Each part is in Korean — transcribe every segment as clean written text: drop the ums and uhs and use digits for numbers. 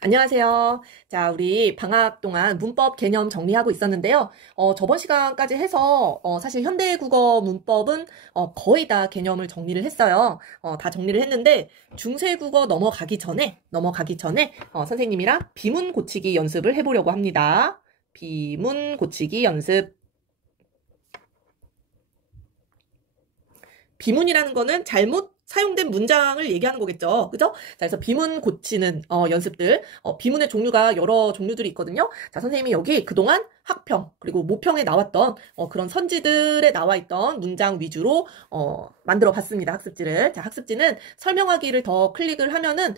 안녕하세요. 자, 우리 방학 동안 문법 개념 정리하고 있었는데요. 저번 시간까지 해서, 사실 현대국어 문법은, 거의 다 개념을 정리를 했어요. 다 정리를 했는데, 중세국어 넘어가기 전에, 선생님이랑 비문 고치기 연습을 해보려고 합니다. 비문 고치기 연습. 비문이라는 거는 잘못 사용된 문장을 얘기하는 거겠죠. 그죠? 자, 그래서 비문 고치는 연습들. 비문의 종류가 여러 종류들이 있거든요. 자, 선생님이 여기 그동안 학평 그리고 모평에 나왔던 그런 선지들에 나와 있던 문장 위주로 만들어 봤습니다. 학습지를. 자, 학습지는 설명하기를 더 클릭을 하면은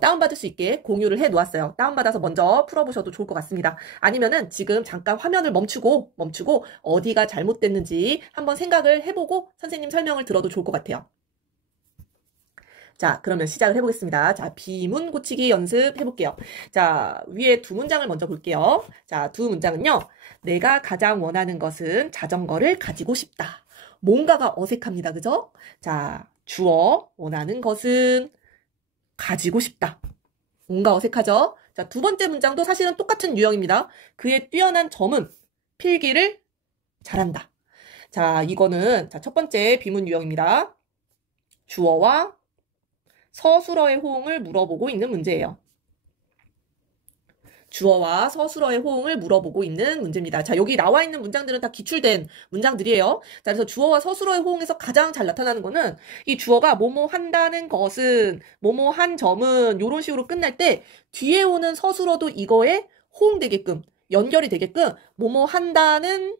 다운받을 수 있게 공유를 해 놓았어요. 다운받아서 먼저 풀어보셔도 좋을 것 같습니다. 아니면은 지금 잠깐 화면을 멈추고 어디가 잘못됐는지 한번 생각을 해보고 선생님 설명을 들어도 좋을 것 같아요. 자, 그러면 시작을 해보겠습니다. 자, 비문 고치기 연습 해볼게요. 자, 위에 두 문장을 먼저 볼게요. 자, 두 문장은요. 내가 가장 원하는 것은 자전거를 가지고 싶다. 뭔가가 어색합니다. 그죠? 자, 주어, 원하는 것은 가지고 싶다. 뭔가 어색하죠? 자, 두 번째 문장도 사실은 똑같은 유형입니다. 그의 뛰어난 점은 필기를 잘한다. 자, 이거는 첫 번째 비문 유형입니다. 주어와 서술어의 호응을 물어보고 있는 문제예요. 주어와 서술어의 호응을 물어보고 있는 문제입니다. 자, 여기 나와 있는 문장들은 다 기출된 문장들이에요. 자, 그래서 주어와 서술어의 호응에서 가장 잘 나타나는 거는 이 주어가 뭐뭐 한다는 것은, 뭐뭐 한 점은 이런 식으로 끝날 때 뒤에 오는 서술어도 이거에 호응되게끔, 연결이 되게끔 뭐뭐 한다는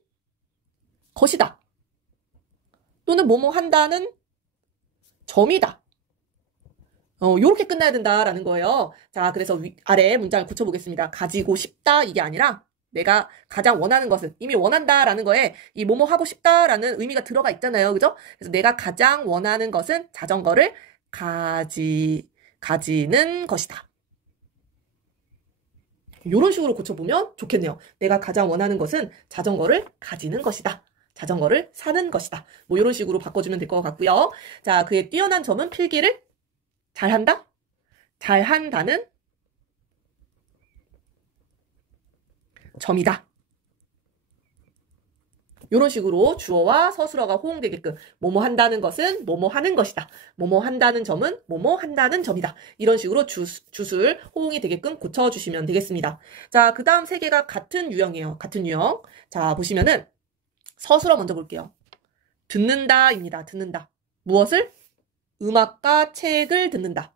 것이다. 또는 뭐뭐 한다는 점이다. 요렇게 끝나야 된다라는 거예요. 자, 그래서 아래 문장을 고쳐보겠습니다. 가지고 싶다 이게 아니라 내가 가장 원하는 것은 이미 원한다라는 거에 이 뭐뭐 하고 싶다라는 의미가 들어가 있잖아요. 그죠? 그래서 내가 가장 원하는 것은 자전거를 가지는 것이다. 요런 식으로 고쳐보면 좋겠네요. 내가 가장 원하는 것은 자전거를 가지는 것이다. 자전거를 사는 것이다. 뭐 이런 식으로 바꿔주면 될 것 같고요. 자, 그의 뛰어난 점은 필기를 잘한다? 잘한다는 점이다. 이런 식으로 주어와 서술어가 호응되게끔 뭐뭐 한다는 것은 뭐뭐 하는 것이다. 뭐뭐 한다는 점은 뭐뭐 한다는 점이다. 이런 식으로 주술 호응이 되게끔 고쳐주시면 되겠습니다. 자, 그 다음 세 개가 같은 유형이에요. 같은 유형. 자, 보시면은 서술어 먼저 볼게요. 듣는다입니다. 듣는다. 무엇을? 음악과 책을 듣는다.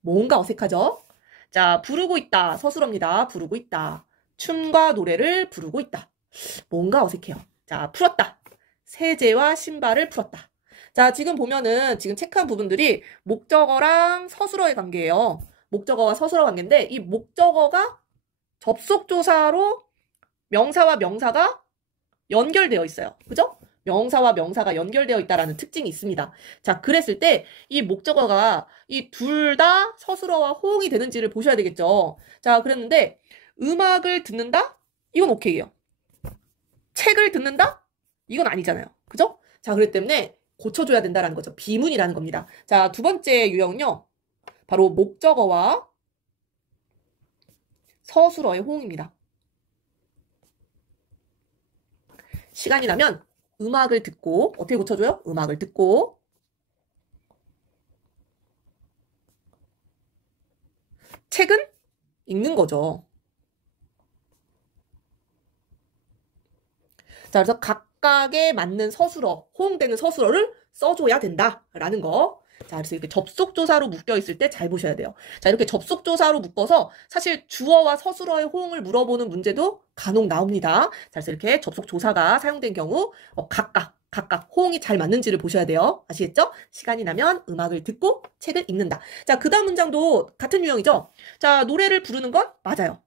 뭔가 어색하죠? 자, 부르고 있다. 서술어입니다. 부르고 있다. 춤과 노래를 부르고 있다. 뭔가 어색해요. 자, 풀었다. 세제와 신발을 풀었다. 자, 지금 보면은 지금 체크한 부분들이 목적어랑 서술어의 관계예요. 목적어와 서술어 관계인데 이 목적어가 접속조사로 명사와 명사가 연결되어 있어요. 그죠? 명사와 명사가 연결되어 있다라는 특징이 있습니다. 자, 그랬을 때 이 목적어가 이 둘 다 서술어와 호응이 되는지를 보셔야 되겠죠. 자, 그랬는데 음악을 듣는다? 이건 오케이예요. 책을 듣는다? 이건 아니잖아요. 그죠? 자, 그렇기 때문에 고쳐줘야 된다라는 거죠. 비문이라는 겁니다. 자, 두 번째 유형은요. 바로 목적어와 서술어의 호응입니다. 시간이 나면 음악을 듣고 어떻게 고쳐줘요? 음악을 듣고 책은 읽는 거죠. 자, 그래서 각각에 맞는 서술어, 호응되는 서술어를 써줘야 된다라는 거. 자, 그래서 이렇게 접속조사로 묶여있을 때 잘 보셔야 돼요. 자, 이렇게 접속조사로 묶어서 사실 주어와 서술어의 호응을 물어보는 문제도 간혹 나옵니다. 자, 그래서 이렇게 접속조사가 사용된 경우 각각 호응이 잘 맞는지를 보셔야 돼요. 아시겠죠? 시간이 나면 음악을 듣고 책을 읽는다. 자, 그 다음 문장도 같은 유형이죠? 자, 노래를 부르는 건 맞아요.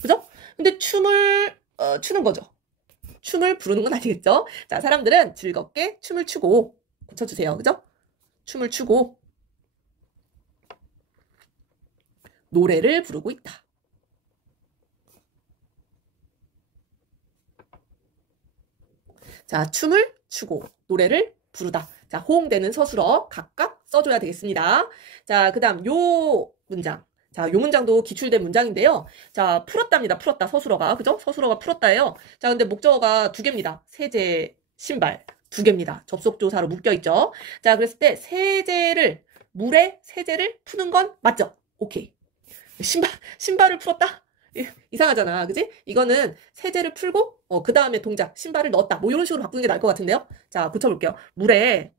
그죠? 근데 춤을 추는 거죠. 춤을 부르는 건 아니겠죠? 자, 사람들은 즐겁게 춤을 추고 고쳐주세요. 그죠? 춤을 추고 노래를 부르고 있다. 자, 춤을 추고 노래를 부르다. 자, 호응되는 서술어 각각 써줘야 되겠습니다. 자, 그 다음 요 문장. 자, 요 문장도 기출된 문장인데요. 자, 풀었답니다. 풀었다. 서술어가. 그죠? 서술어가 풀었다예요. 자, 근데 목적어가 두 개입니다. 세제, 신발. 두 개입니다. 접속조사로 묶여있죠. 자, 그랬을 때 물에 세제를 푸는 건 맞죠? 오케이. 신발을 풀었다? 이상하잖아. 그지? 이거는 세제를 풀고, 그 다음에 동작, 신발을 넣었다. 뭐 이런 식으로 바꾸는 게 나을 것 같은데요? 자, 고쳐볼게요. 물에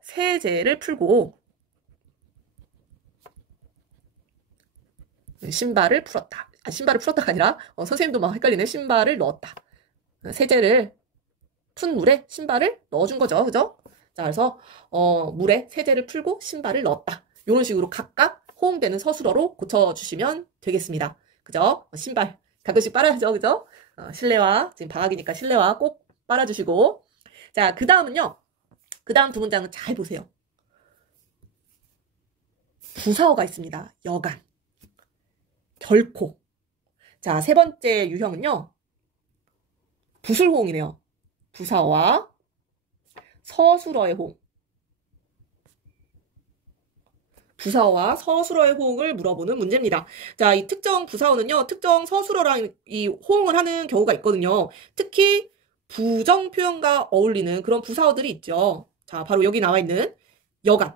세제를 풀고, 신발을 풀었다. 신발을 풀었다가 아니라, 선생님도 막 헷갈리네. 신발을 넣었다. 세제를 푼 물에 신발을 넣어준 거죠. 그죠? 자, 그래서, 물에 세제를 풀고 신발을 넣었다. 이런 식으로 각각 호응되는 서술어로 고쳐주시면 되겠습니다. 그죠? 신발. 가끔씩 빨아야죠. 그죠? 실내화. 지금 방학이니까 실내화 꼭 빨아주시고. 자, 그 다음은요. 그 다음 두 문장은 잘 보세요. 부사어가 있습니다. 여간. 결코. 자, 세 번째 유형은요. 부술호응이네요. 부사어와 서술어의 호응. 부사어와 서술어의 호응을 물어보는 문제입니다. 자, 이 특정 부사어는요, 특정 서술어랑 이 호응을 하는 경우가 있거든요. 특히 부정 표현과 어울리는 그런 부사어들이 있죠. 자, 바로 여기 나와 있는 여간.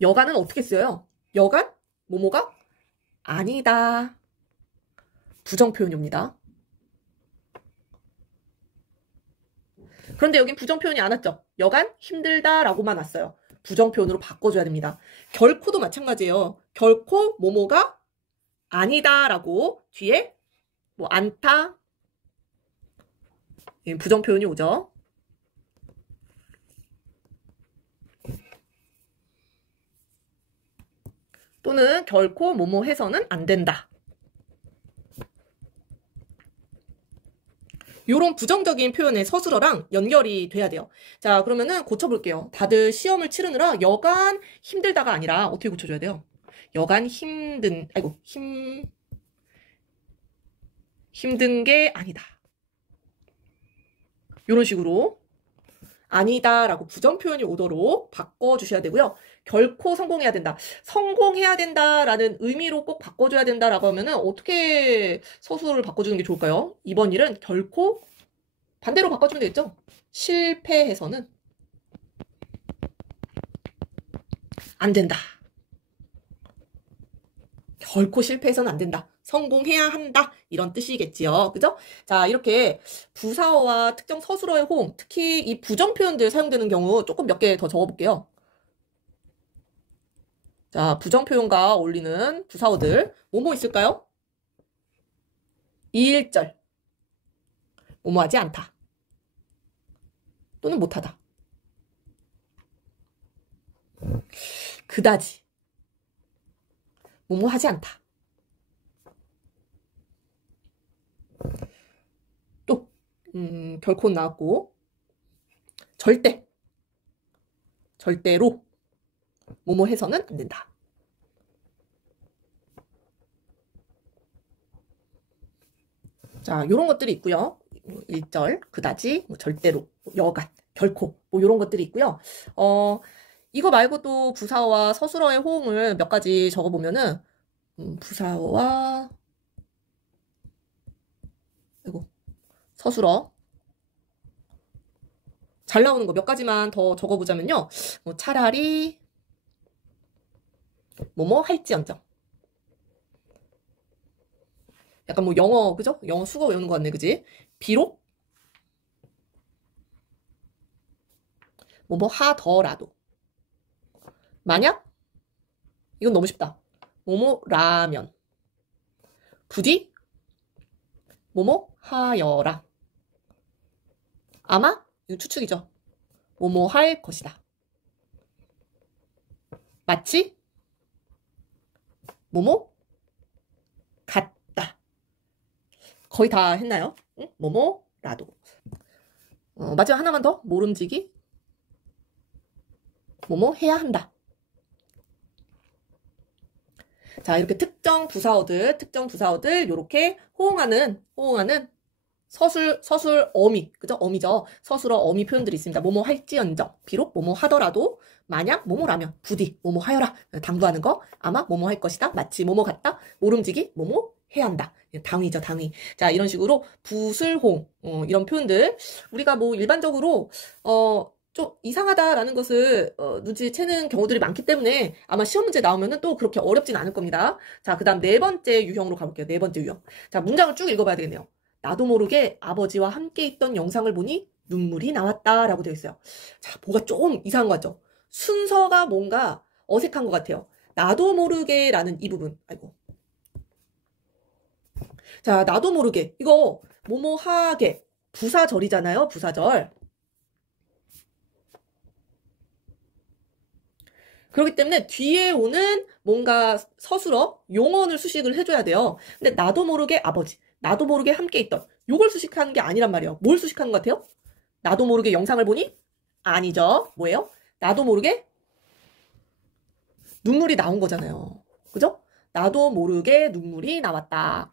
여간은 어떻게 써요? 여간? 뭐뭐가? 아니다. 부정 표현입니다. 그런데 여긴 부정 표현이 안 왔죠? 여간 힘들다라고만 왔어요. 부정 표현으로 바꿔줘야 됩니다. 결코도 마찬가지예요. 결코 뭐뭐가 아니다라고 뒤에 뭐 않다 부정 표현이 오죠. 또는 결코 뭐뭐 해서는 안 된다. 요런 부정적인 표현의 서술어랑 연결이 돼야 돼요. 자, 그러면은 고쳐볼게요. 다들 시험을 치르느라 여간 힘들다가 아니라 어떻게 고쳐줘야 돼요? 여간 힘든 게 아니다. 요런 식으로 아니다라고 부정 표현이 오도록 바꿔주셔야 되고요. 결코 성공해야 된다. 성공해야 된다라는 의미로 꼭 바꿔줘야 된다라고 하면은 어떻게 서술을 바꿔주는 게 좋을까요? 이번 일은 결코 반대로 바꿔주면 되겠죠? 실패해서는 안 된다. 결코 실패해서는 안 된다. 성공해야 한다. 이런 뜻이겠지요. 그죠? 자, 이렇게 부사어와 특정 서술어의 호응, 특히 이 부정 표현들 사용되는 경우 조금 몇 개 더 적어볼게요. 자, 부정 표현과 어울리는 부사어들 뭐뭐 있을까요? 2일절 뭐뭐하지 않다. 또는 못하다. 그다지 뭐뭐하지 않다. 또 결코 나왔고 절대로 뭐뭐 해서는 안 된다. 자, 요런 것들이 있고요. 일절, 그다지, 뭐 절대로, 여간, 결코, 뭐 요런 것들이 있고요. 이거 말고도 부사어와 서술어의 호응을 몇 가지 적어보면은 부사어와 서술어 잘 나오는 거 몇 가지만 더 적어보자면요. 뭐 차라리 뭐뭐 할지언정. 약간 뭐 영어 그죠? 영어 수거 외우는 거 같네, 그지? 비록 뭐뭐 하더라도. 만약 이건 너무 쉽다. 뭐뭐라면. 부디 뭐뭐 하여라. 아마 이거 추측이죠. 뭐뭐 할 것이다. 마치 뭐뭐 같다. 거의 다 했나요? 응? 뭐뭐라도. 마지막 하나만 더. 모름지기. 뭐뭐 해야 한다. 자, 이렇게 특정 부사어들 요렇게 호응하는 서술 어미, 그죠? 어미죠. 서술어 어미 표현들이 있습니다. 뭐뭐 할지언정, 비록 뭐뭐 하더라도, 만약 뭐뭐라면, 부디 뭐뭐 하여라, 당부하는 거, 아마 뭐뭐 할 것이다, 마치 뭐뭐 같다, 모름지기, 뭐뭐 해야 한다. 당위죠, 당위. 자, 이런 식으로 부슬홍, 이런 표현들, 우리가 뭐 일반적으로, 좀 이상하다라는 것을 눈치채는 경우들이 많기 때문에 아마 시험 문제 나오면은 또 그렇게 어렵진 않을 겁니다. 자, 그 다음 네 번째 유형으로 가볼게요. 네 번째 유형. 자, 문장을 쭉 읽어봐야 되겠네요. 나도 모르게 아버지와 함께 있던 영상을 보니 눈물이 나왔다 라고 되어 있어요. 자, 뭐가 좀 이상한 것 같죠? 순서가 뭔가 어색한 것 같아요. 나도 모르게 라는 이 부분. 아이고. 자, 나도 모르게. 이거 뭐뭐하게. 부사절이잖아요. 부사절. 그렇기 때문에 뒤에 오는 뭔가 서술어, 용언을 수식을 해줘야 돼요. 근데 나도 모르게 아버지, 나도 모르게 함께 있던 요걸 수식하는 게 아니란 말이에요. 뭘 수식하는 것 같아요? 나도 모르게 영상을 보니? 아니죠. 뭐예요? 나도 모르게 눈물이 나온 거잖아요. 그죠? 나도 모르게 눈물이 나왔다.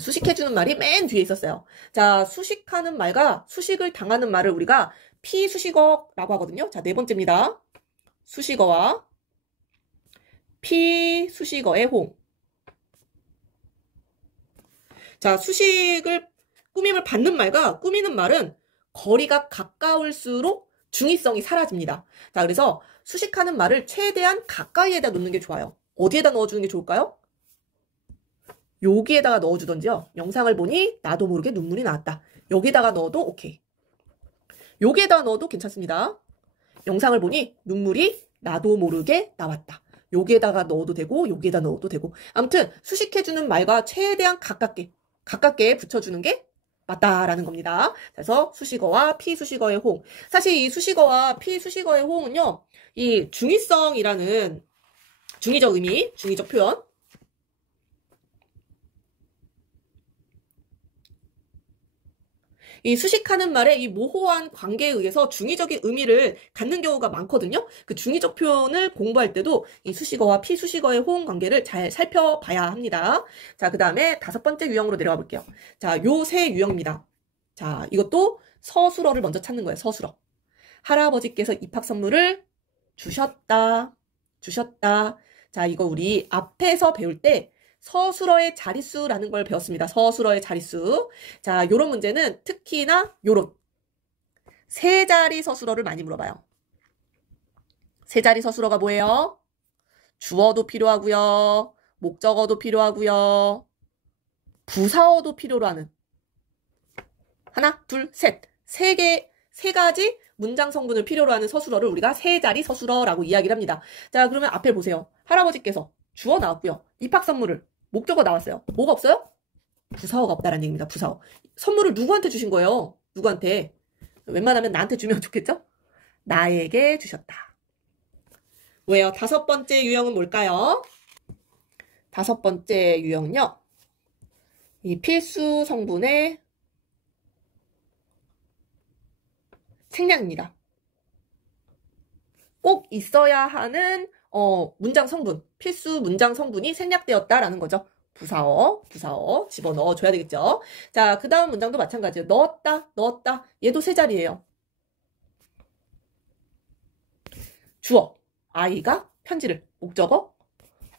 수식해주는 말이 맨 뒤에 있었어요. 자, 수식하는 말과 수식을 당하는 말을 우리가 피수식어라고 하거든요. 자, 네 번째입니다. 수식어와 피수식어의 호응. 자, 수식을 꾸밈을 받는 말과 꾸미는 말은 거리가 가까울수록 중의성이 사라집니다. 자, 그래서 수식하는 말을 최대한 가까이에다 놓는 게 좋아요. 어디에다 넣어주는 게 좋을까요? 여기에다가 넣어주던지요. 영상을 보니 나도 모르게 눈물이 나왔다. 여기에다가 넣어도 오케이. 여기에다 넣어도 괜찮습니다. 영상을 보니 눈물이 나도 모르게 나왔다. 여기에다가 넣어도 되고 여기에다 넣어도 되고 아무튼 수식해주는 말과 최대한 가깝게 붙여주는 게 맞다라는 겁니다. 그래서 수식어와 피수식어의 호응. 사실 이 수식어와 피수식어의 호응은요. 이 중의성이라는 중의적 의미, 중의적 표현 이 수식하는 말의 이 모호한 관계에 의해서 중의적인 의미를 갖는 경우가 많거든요. 그 중의적 표현을 공부할 때도 이 수식어와 피수식어의 호응 관계를 잘 살펴봐야 합니다. 자, 그 다음에 다섯 번째 유형으로 내려가 볼게요. 자, 요 세 유형입니다. 자, 이것도 서술어를 먼저 찾는 거예요. 서술어. 할아버지께서 입학 선물을 주셨다. 자, 이거 우리 앞에서 배울 때 서술어의 자릿수라는 걸 배웠습니다. 서술어의 자릿수. 자, 요런 문제는 특히나 요런 세 자리 서술어를 많이 물어봐요. 세 자리 서술어가 뭐예요? 주어도 필요하고요. 목적어도 필요하고요. 부사어도 필요로 하는 하나, 둘, 셋. 세 가지 문장 성분을 필요로 하는 서술어를 우리가 세 자리 서술어라고 이야기를 합니다. 자, 그러면 앞에 보세요. 할아버지께서 주어 나왔고요. 입학 선물을 목적어 나왔어요. 뭐가 없어요? 부사어가 없다라는 얘기입니다. 부사어. 선물을 누구한테 주신 거예요? 누구한테? 웬만하면 나한테 주면 좋겠죠? 나에게 주셨다. 왜요? 다섯 번째 유형은 뭘까요? 다섯 번째 유형은요. 이 필수 성분의 생략입니다. 꼭 있어야 하는 문장 성분, 필수 문장 성분이 생략되었다라는 거죠. 부사어 집어넣어 줘야 되겠죠. 자, 그 다음 문장도 마찬가지예요. 넣었다. 얘도 세 자리예요. 주어, 아이가 편지를, 목적어,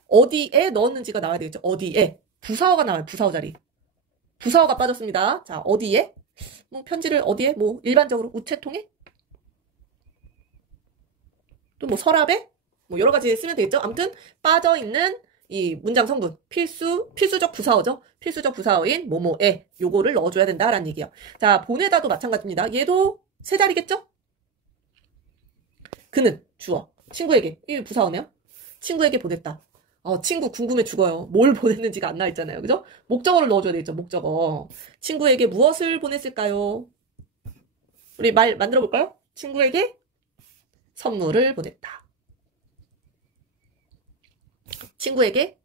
어디에 넣었는지가 나와야 되겠죠. 어디에. 부사어가 나와요. 부사어 자리. 부사어가 빠졌습니다. 자, 어디에? 뭐 편지를 어디에? 뭐 일반적으로 우체통에? 또 뭐 서랍에? 뭐 여러 가지 쓰면 되겠죠. 아무튼 빠져있는 이 문장 성분 필수적 부사어죠. 필수적 부사어인 뭐뭐에 요거를 넣어줘야 된다라는 얘기예요. 자, 보내다도 마찬가지입니다. 얘도 세 자리겠죠? 그는 주어 친구에게 이 부사어네요. 친구에게 보냈다. 친구 궁금해 죽어요. 뭘 보냈는지가 안 나와 있잖아요. 그죠? 목적어를 넣어줘야 되겠죠. 목적어. 친구에게 무엇을 보냈을까요? 우리 말 만들어 볼까요? 친구에게 선물을 보냈다. 친구에게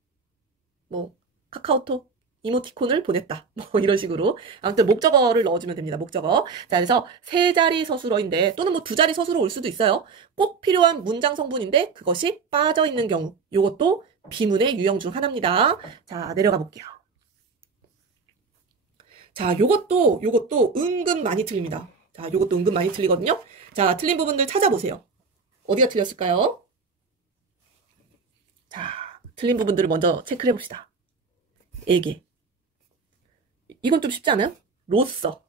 뭐 카카오톡 이모티콘을 보냈다. 뭐 이런 식으로 아무튼 목적어를 넣어주면 됩니다. 목적어. 자, 그래서 세 자리 서술어인데 또는 뭐 두 자리 서술어 올 수도 있어요. 꼭 필요한 문장 성분인데 그것이 빠져있는 경우 이것도 비문의 유형 중 하나입니다. 자, 내려가 볼게요. 자, 요것도 은근 많이 틀립니다. 자, 요것도 은근 많이 틀리거든요. 자, 틀린 부분들 찾아보세요. 어디가 틀렸을까요? 자, 틀린 부분들을 먼저 체크를 해봅시다. 에게. 이건 좀 쉽지 않아요? 로써.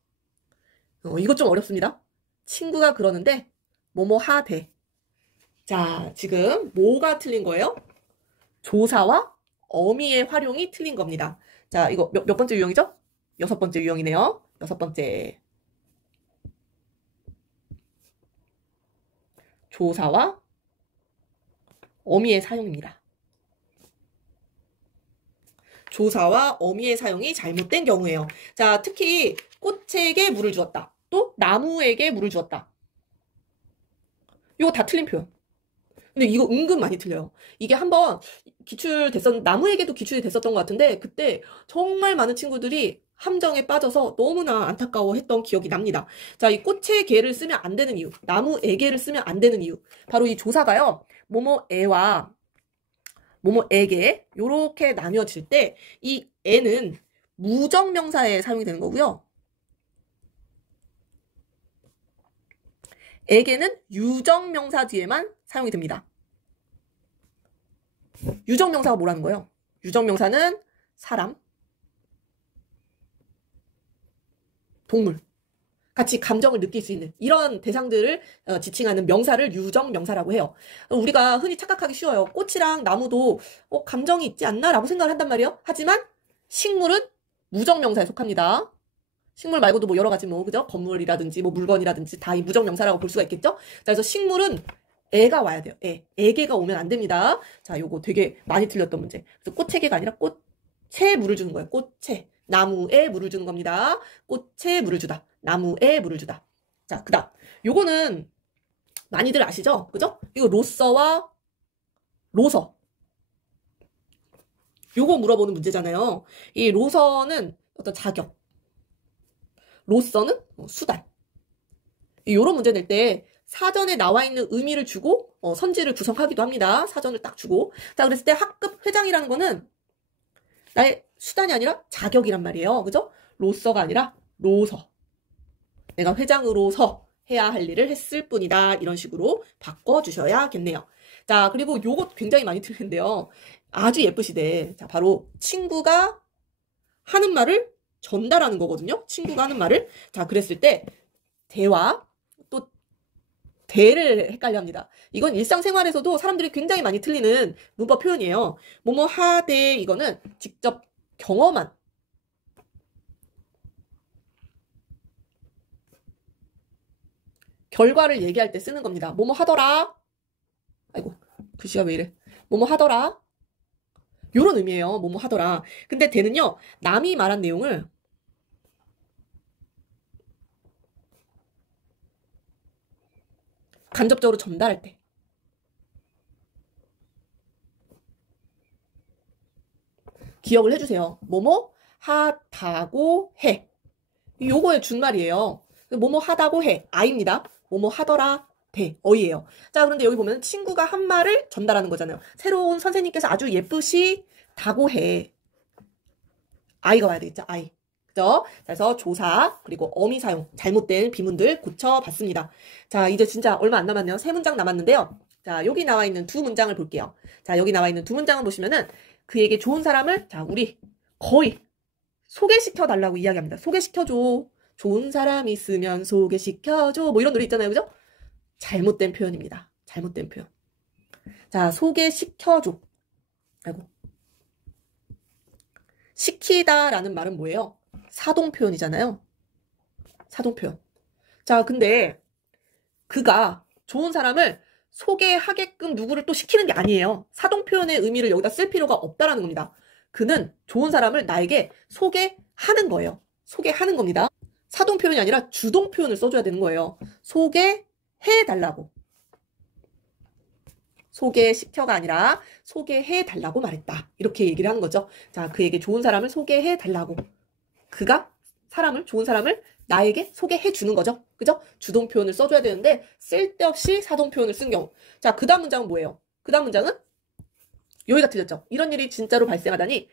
이것 좀 어렵습니다. 친구가 그러는데 뭐뭐 하되. 자, 지금 뭐가 틀린 거예요? 조사와 어미의 활용이 틀린 겁니다. 자, 이거 몇 번째 유형이죠? 6번째 유형이네요. 6번째. 조사와 어미의 사용입니다. 조사와 어미의 사용이 잘못된 경우예요. 자, 특히 꽃에게 물을 주었다. 또 나무에게 물을 주었다. 이거 다 틀린 표현. 근데 이거 은근 많이 틀려요. 이게 한번 나무에게도 기출이 됐었던 것 같은데, 그때 정말 많은 친구들이 함정에 빠져서 너무나 안타까워했던 기억이 납니다. 자, 이 꽃의 개를 쓰면 안 되는 이유, 나무에게를 쓰면 안 되는 이유. 바로 이 조사가요, 뭐뭐에와 뭐뭐에게 요렇게 나뉘어질 때, 이 에는 무정명사에 사용이 되는 거고요. 에게는 유정명사 뒤에만 사용이 됩니다. 유정명사가 뭐라는 거예요? 유정명사는 사람, 동물, 같이 감정을 느낄 수 있는 이런 대상들을 지칭하는 명사를 유정명사라고 해요. 우리가 흔히 착각하기 쉬워요. 꽃이랑 나무도 감정이 있지 않나? 라고 생각을 한단 말이에요. 하지만 식물은 무정명사에 속합니다. 식물 말고도 뭐 여러 가지 그죠? 건물이라든지 뭐 물건이라든지 다 이 무정명사라고 볼 수가 있겠죠? 자, 그래서 식물은 애가 와야 돼요. 애개가 오면 안 됩니다. 자, 요거 되게 많이 틀렸던 문제. 그래서 꽃에게가 아니라 꽃에 물을 주는 거예요. 꽃에. 나무에 물을 주는 겁니다. 꽃에 물을 주다. 나무에 물을 주다. 자, 그 다음. 요거는 많이들 아시죠? 그죠? 이거 로서와 로서. 요거 물어보는 문제잖아요. 이 로서는 어떤 자격. 로서는 수단. 요런 문제 낼 때 사전에 나와 있는 의미를 주고 선지를 구성하기도 합니다. 사전을 딱 주고. 자, 그랬을 때 학급 회장이라는 거는 나의 수단이 아니라 자격이란 말이에요. 그죠? 로서가 아니라 로서. 내가 회장으로서 해야 할 일을 했을 뿐이다. 이런 식으로 바꿔주셔야겠네요. 자, 그리고 요것 굉장히 많이 틀리는데요. 아주 예쁘시대. 자, 바로 친구가 하는 말을 전달하는 거거든요. 친구가 하는 말을. 자, 그랬을 때 대화, 또 대를 헷갈려 합니다. 이건 일상생활에서도 사람들이 굉장히 많이 틀리는 문법 표현이에요. 뭐뭐 하대, 이거는 직접 경험한 결과를 얘기할 때 쓰는 겁니다. 뭐뭐 하더라. 아이고, 글씨가 왜 이래. 뭐뭐 하더라. 요런 의미예요. 뭐뭐 하더라. 근데 대는요, 남이 말한 내용을 간접적으로 전달할 때. 기억을 해주세요. 뭐뭐 하다고 해. 요거의 준말이에요. 뭐뭐 하다고 해. 아입니다. 뭐뭐 하더라. 대. 어이예요. 자, 그런데 여기 보면 친구가 한 말을 전달하는 거잖아요. 새로운 선생님께서 아주 예쁘시다고 해. 아이가 와야 되겠죠. 아이. 그죠? 그래서 조사, 그리고 어미 사용, 잘못된 비문들 고쳐봤습니다. 자, 이제 진짜 얼마 안 남았네요. 3문장 남았는데요. 자, 여기 나와 있는 2문장을 볼게요. 자, 여기 나와 있는 2문장을 보시면은 그에게 좋은 사람을, 자, 우리 거의 소개시켜 달라고 이야기합니다. 소개시켜줘. 좋은 사람 있으면 소개시켜줘. 뭐 이런 노래 있잖아요. 그죠? 잘못된 표현입니다. 잘못된 표현. 자, 소개시켜줘. 아이고. 시키다라는 말은 뭐예요? 사동 표현이잖아요. 사동 표현. 자, 근데 그가 좋은 사람을 소개하게끔 누구를 또 시키는 게 아니에요. 사동 표현의 의미를 여기다 쓸 필요가 없다라는 겁니다. 그는 좋은 사람을 나에게 소개하는 거예요. 소개하는 겁니다. 사동 표현이 아니라 주동 표현을 써줘야 되는 거예요. 소개해달라고. 소개시켜가 아니라 소개해달라고 말했다. 이렇게 얘기를 하는 거죠. 자, 그에게 좋은 사람을 소개해달라고. 그가 좋은 사람을 나에게 소개해주는 거죠. 그죠? 주동 표현을 써줘야 되는데 쓸데없이 사동 표현을 쓴 경우. 자, 그 다음 문장은 뭐예요? 그 다음 문장은 여기가 틀렸죠. 이런 일이 진짜로 발생하다니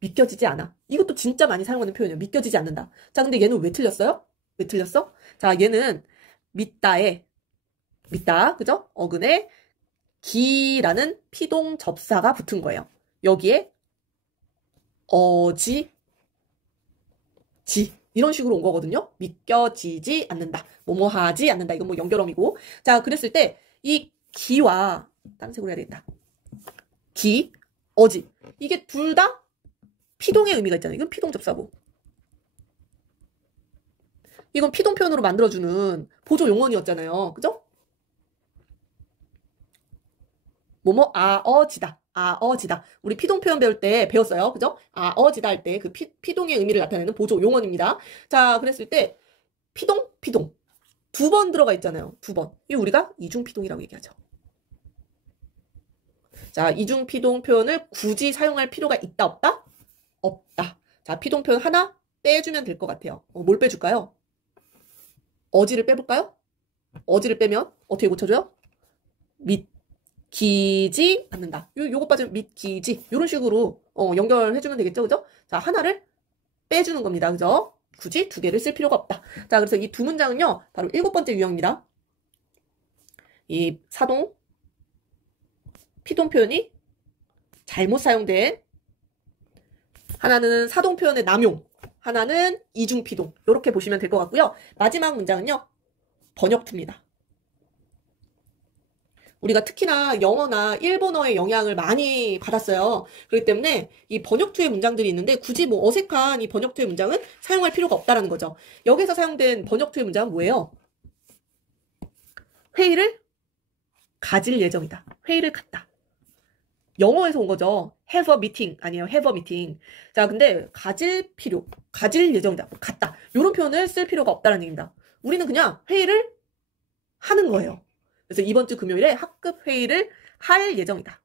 믿겨지지 않아. 이것도 진짜 많이 사용하는 표현이에요. 믿겨지지 않는다. 자, 근데 얘는 왜 틀렸어요? 왜 틀렸어? 자, 얘는 믿다, 그죠? 어근에 기라는 피동 접사가 붙은 거예요. 여기에 이런 식으로 온 거거든요. 믿겨지지 않는다. 뭐뭐 하지 않는다. 이건 뭐 연결어미고. 자, 그랬을 때 이 기와 다른 색으로 해야 되겠다. 기, 어지. 이게 둘 다 피동의 의미가 있잖아요. 이건 피동 접사고. 이건 피동 표현으로 만들어주는 보조 용언이었잖아요. 그죠? 뭐뭐 아어지다. 아어지다. 우리 피동 표현 배울 때 배웠어요. 그죠? 아어지다 할 때 그 피동의 의미를 나타내는 보조 용언입니다. 자, 그랬을 때 피동. 두 번 들어가 있잖아요. 두 번. 이 우리가 이중피동이라고 얘기하죠. 자, 이중피동 표현을 굳이 사용할 필요가 있다, 없다? 없다. 자, 피동 표현 하나 빼주면 될 것 같아요. 뭘 빼줄까요? 어지를 빼볼까요? 어지를 빼면 어떻게 고쳐줘요? 믿기지 않는다. 요거 빠지면 믿기지. 요런 식으로 연결해주면 되겠죠, 그죠? 자, 하나를 빼주는 겁니다, 그죠? 굳이 두 개를 쓸 필요가 없다. 자, 그래서 이 두 문장은요, 바로 7번째 유형입니다. 이 사동, 피동 표현이 잘못 사용된, 하나는 사동 표현의 남용, 하나는 이중피동. 이렇게 보시면 될 것 같고요. 마지막 문장은요, 번역투입니다. 우리가 특히나 영어나 일본어의 영향을 많이 받았어요. 그렇기 때문에 이 번역투의 문장들이 있는데 굳이 뭐 어색한 이 번역투의 문장은 사용할 필요가 없다라는 거죠. 여기서 사용된 번역투의 문장은 뭐예요? 회의를 가질 예정이다. 회의를 갖다. 영어에서 온 거죠. have a meeting 아니에요. have a meeting. 자, 근데 가질 예정이다. 갖다. 이런 표현을 쓸 필요가 없다는 얘기입니다. 우리는 그냥 회의를 하는 거예요. 그래서 이번 주 금요일에 학급 회의를 할 예정이다.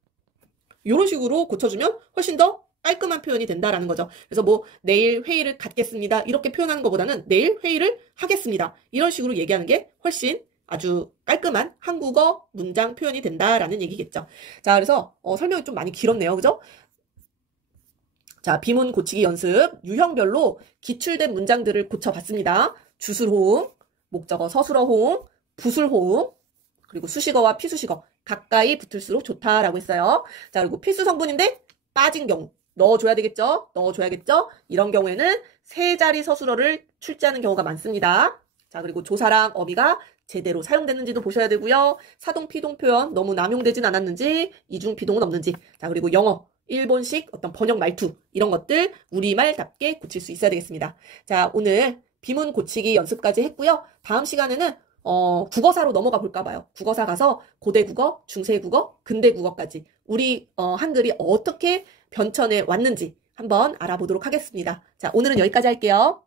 이런 식으로 고쳐주면 훨씬 더 깔끔한 표현이 된다라는 거죠. 그래서 뭐 내일 회의를 갖겠습니다. 이렇게 표현하는 것보다는 내일 회의를 하겠습니다. 이런 식으로 얘기하는 게 훨씬 아주 깔끔한 한국어 문장 표현이 된다라는 얘기겠죠. 자, 그래서 설명이 좀 많이 길었네요. 그죠? 자, 비문 고치기 연습 유형별로 기출된 문장들을 고쳐봤습니다. 주술호응, 목적어 서술어호응, 부술호응, 그리고 수식어와 피수식어 가까이 붙을수록 좋다라고 했어요. 자, 그리고 필수 성분인데 빠진 경우 넣어줘야 되겠죠? 넣어줘야겠죠? 이런 경우에는 세 자리 서술어를 출제하는 경우가 많습니다. 자, 그리고 조사랑 어미가 제대로 사용됐는지도 보셔야 되고요. 사동, 피동 표현 너무 남용되진 않았는지, 이중, 피동은 없는지. 자, 그리고 영어, 일본식 어떤 번역 말투 이런 것들 우리말답게 고칠 수 있어야 되겠습니다. 자, 오늘 비문 고치기 연습까지 했고요. 다음 시간에는 국어사로 넘어가 볼까 봐요. 국어사 가서 고대 국어, 중세 국어, 근대 국어까지 우리 한글이 어떻게 변천해 왔는지 한번 알아보도록 하겠습니다. 자, 오늘은 여기까지 할게요.